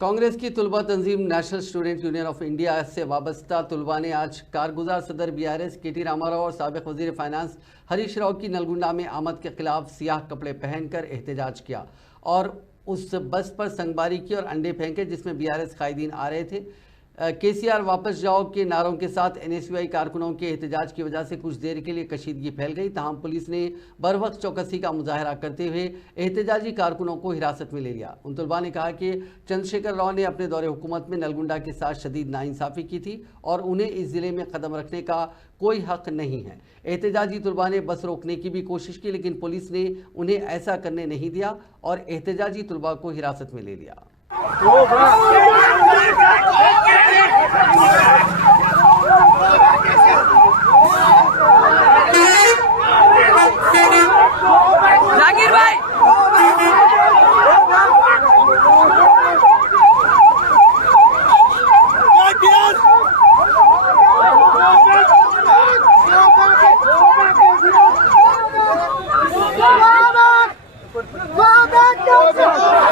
कांग्रेस की तुलबा तंजीम national student union of India से वाबस्ता तुलबा ने आज कारगुजार सदर बीआरएस के.टी. रामाराव और साबिक वजीर फाइनेंस हरीश राव की नलगुंडा में आमद के खिलाफ सियाह कपड़े पहनकर एहतजाज किया और उस बस पर संगबारी की और अंडे फेंके जिसमें बीआरएस कायदीन आ रहे थे। केसीआर वापस जाओ के नारों के साथ एनएसयूआई कारकुनों के एहतजाज की वजह से कुछ देर के लिए कशीदगी फैल गई। तमाम पुलिस ने बरवक्त चौकसी का मुजाहरा करते हुए एहतजाजी कारकुनों को हिरासत में ले लिया। उन तलबा ने कहा कि चंद्रशेखर राव ने अपने दौरे हुकूमत में नलगुंडा के साथ शदीद नाइंसाफ़ी की थी और उन्हें इस ज़िले में कदम रखने का कोई हक नहीं है। एहतजाजी तलबा ने बस रोकने की भी कोशिश की लेकिन पुलिस ने उन्हें ऐसा करने नहीं दिया और एहतजाजी तलबा को हिरासत में ले लिया। जाकिर भाई Go back!